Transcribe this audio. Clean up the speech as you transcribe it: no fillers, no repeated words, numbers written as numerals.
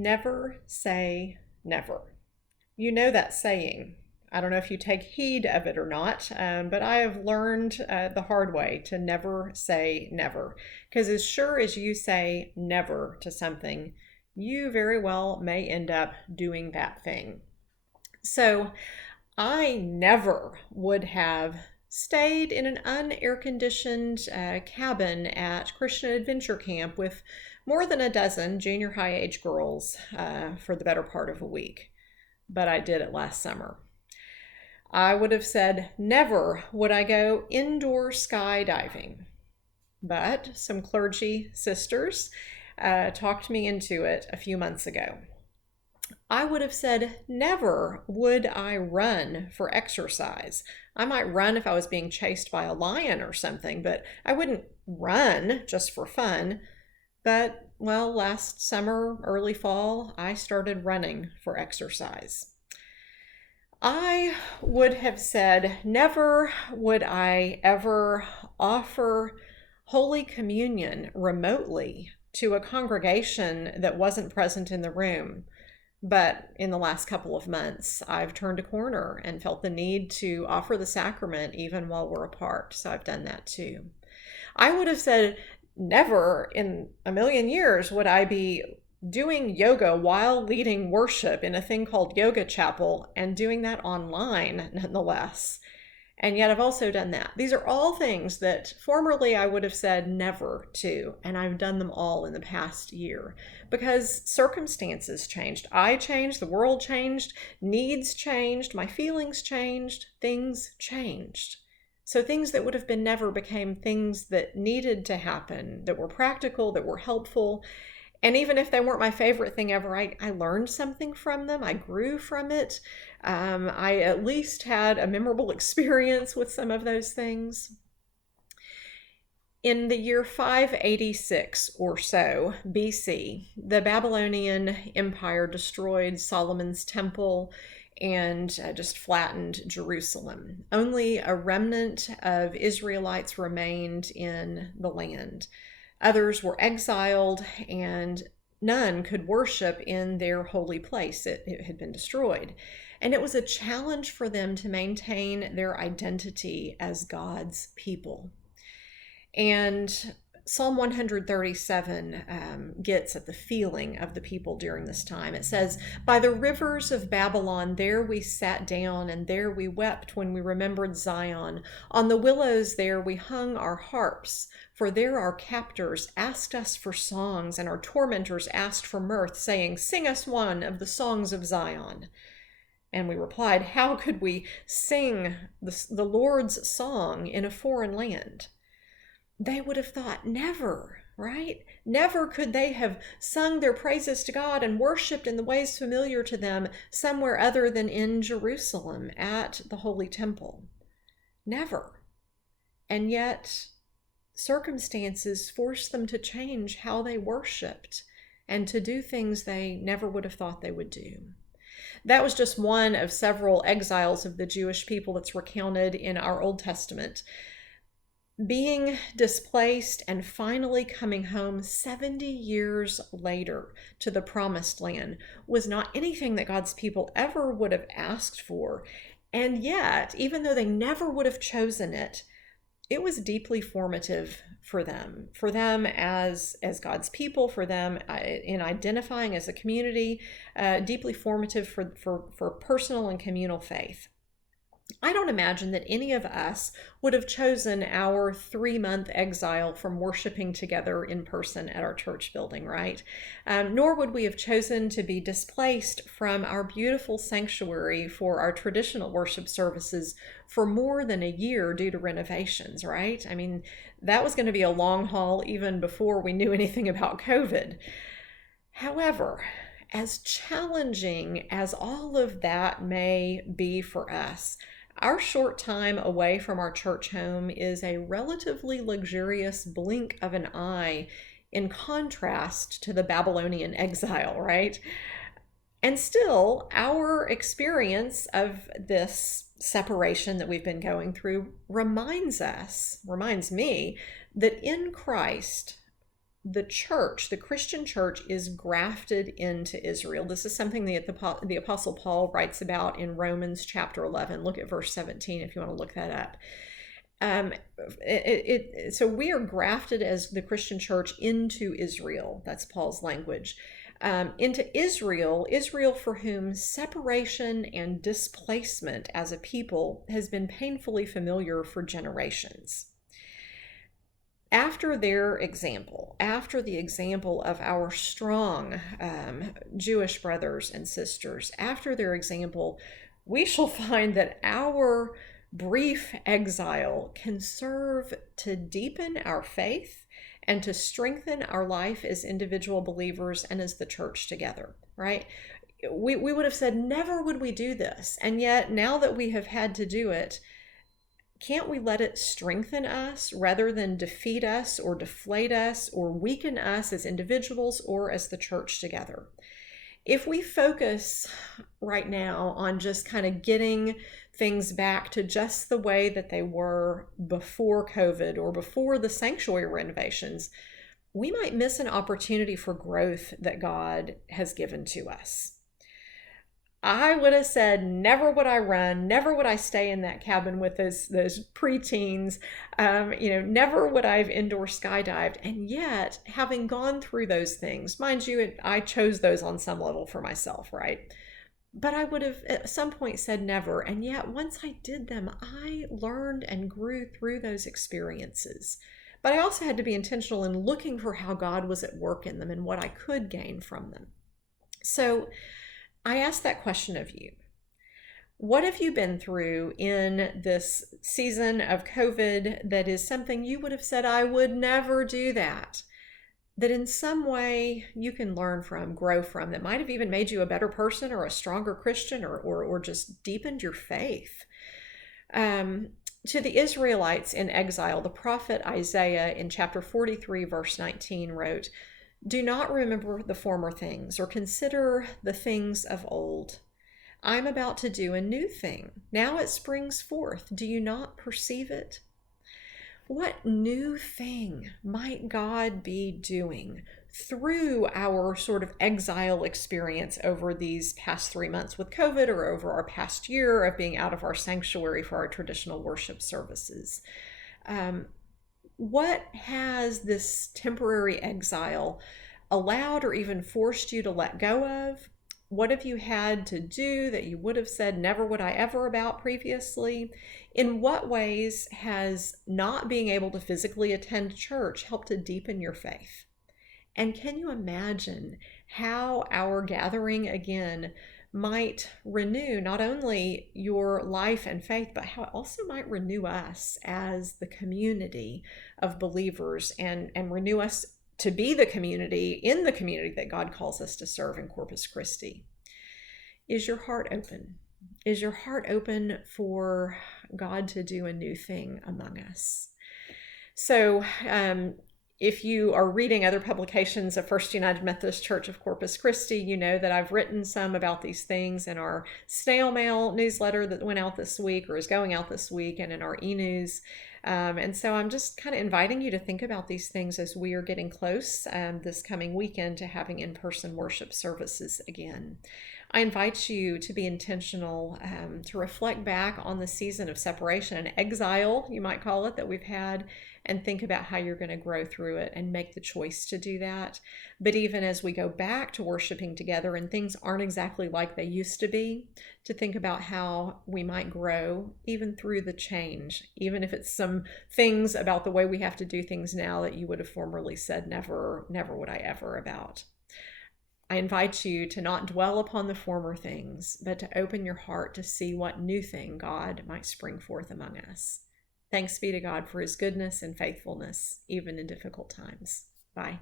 Never say never. You know that saying. I don't know if you take heed of it or not, but I have learned the hard way to never say never. Because as sure as you say never to something, you very well may end up doing that thing. So I never would have stayed in an unair conditioned cabin at Christian Adventure Camp with more than a dozen junior high age girls for the better part of a week. But I did it last summer. I would have said never would I go indoor skydiving. But some clergy sisters talked me into it a few months ago. I would have said never would I run for exercise. I might run if I was being chased by a lion or something, but I wouldn't run just for fun. But, well, last summer, early fall, I started running for exercise. I would have said never would I ever offer Holy Communion remotely to a congregation that wasn't present in the room. But in the last couple of months, I've turned a corner and felt the need to offer the sacrament even while we're apart. So I've done that too. I would have said never in a million years would I be doing yoga while leading worship in a thing called Yoga Chapel and doing that online nonetheless. And yet I've also done that. These are all things that formerly I would have said never to, and I've done them all in the past year because circumstances changed. I changed, the world changed, needs changed, my feelings changed, things changed. So things that would have been never became things that needed to happen, that were practical, that were helpful. And even if they weren't my favorite thing ever, I learned something from them. I grew from it. I at least had a memorable experience with some of those things. In the year 586 or so BC, the Babylonian Empire destroyed Solomon's temple and just flattened Jerusalem. Only a remnant of Israelites remained in the land. Others were exiled, and none could worship in their holy place. It had been destroyed. And it was a challenge for them to maintain their identity as God's people. And Psalm 137 gets at the feeling of the people during this time. It says, "By the rivers of Babylon, there we sat down, and there we wept when we remembered Zion. On the willows there we hung our harps, for there our captors asked us for songs, and our tormentors asked for mirth, saying, 'Sing us one of the songs of Zion.' And we replied, 'How could we sing the Lord's song in a foreign land?'" They would have thought, never, right? Never could they have sung their praises to God and worshiped in the ways familiar to them somewhere other than in Jerusalem at the Holy Temple. Never. And yet, circumstances forced them to change how they worshiped and to do things they never would have thought they would do. That was just one of several exiles of the Jewish people that's recounted in our Old Testament. Being displaced and finally coming home 70 years later to the Promised Land was not anything that God's people ever would have asked for. And yet, even though they never would have chosen it, it was deeply formative for them as God's people, for them in identifying as a community, deeply formative for personal and communal faith. I don't imagine that any of us would have chosen our 3-month exile from worshiping together in person at our church building, right? Nor would we have chosen to be displaced from our beautiful sanctuary for our traditional worship services for more than a year due to renovations, right? I mean, that was going to be a long haul even before we knew anything about COVID. However, as challenging as all of that may be for us, our short time away from our church home is a relatively luxurious blink of an eye in contrast to the Babylonian exile, right? And still, our experience of this separation that we've been going through reminds me that in Christ, the church, the Christian church, is grafted into Israel. This is something that the Apostle Paul writes about in Romans chapter 11. Look at verse 17 if you want to look that up. So we are grafted as the Christian church into Israel. That's Paul's language. Into Israel for whom separation and displacement as a people has been painfully familiar for generations. After their example, after the example of our strong Jewish brothers and sisters, after their example, we shall find that our brief exile can serve to deepen our faith and to strengthen our life as individual believers and as the church together, right? We would have said, never would we do this. And yet, now that we have had to do it, can't we let it strengthen us rather than defeat us or deflate us or weaken us as individuals or as the church together? If we focus right now on just kind of getting things back to just the way that they were before COVID or before the sanctuary renovations, we might miss an opportunity for growth that God has given to us. I would have said, never would I run, never would I stay in that cabin with those preteens, never would I have indoor skydived. And yet, having gone through those things, mind you, I chose those on some level for myself, right? But I would have at some point said never. And yet, once I did them, I learned and grew through those experiences. But I also had to be intentional in looking for how God was at work in them and what I could gain from them. So I ask that question of you. What have you been through in this season of COVID that is something you would have said, I would never do that? That in some way you can learn from, grow from, that might have even made you a better person or a stronger Christian or just deepened your faith. To the Israelites in exile, the prophet Isaiah in chapter 43, verse 19 wrote, "Do not remember the former things or consider the things of old. I'm about to do a new thing. Now it springs forth. Do you not perceive it?" What new thing might God be doing through our sort of exile experience over these past 3 months with COVID or over our past year of being out of our sanctuary for our traditional worship services? What has this temporary exile allowed or even forced you to let go of? What have you had to do that you would have said never would I ever about previously? In what ways has not being able to physically attend church helped to deepen your faith? And can you imagine how our gathering again might renew not only your life and faith, but how it also might renew us as the community of believers and renew us to be the community in the community that God calls us to serve in Corpus Christi? Is your heart open? Is your heart open for God to do a new thing among us? So, if you are reading other publications of First United Methodist Church of Corpus Christi, you know that I've written some about these things in our snail mail newsletter that went out this week or is going out this week, and in our e-news. And so I'm just kind of inviting you to think about these things as we are getting close this coming weekend to having in-person worship services again. I invite you to be intentional, to reflect back on the season of separation and exile, you might call it, that we've had, and think about how you're going to grow through it and make the choice to do that. But even as we go back to worshiping together and things aren't exactly like they used to be, to think about how we might grow even through the change, even if it's some things about the way we have to do things now that you would have formerly said never would I ever about. I invite you to not dwell upon the former things, but to open your heart to see what new thing God might spring forth among us. Thanks be to God for his goodness and faithfulness, even in difficult times. Bye.